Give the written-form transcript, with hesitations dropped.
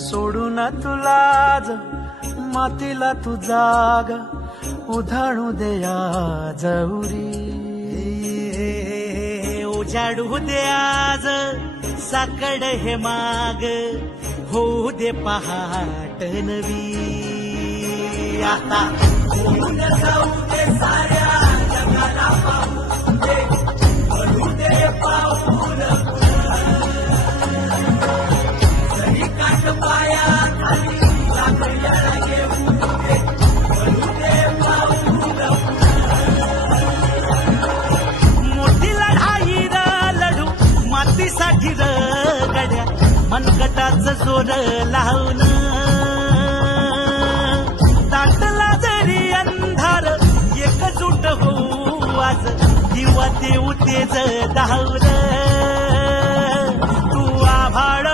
सोडून तुला मातीला तू जाग उधाणू दे आज उरी. उजाडू दे आज साकड हे माग होऊ दे पहाट नवी. आता होऊन जाऊ दे साऱ्या जगाला पाहू दे करू दे पाऊल जरी काट पाया खाली लागल्याला घेऊ दे करू दे पाऊल. मोठी लढाई र लढू मातीसाठी र गड्या मनगटाचं जोर लावून. दाटला जरी अंधार एकजूट होऊ आज दिवा देऊ तेज धावलं. तू आभाळ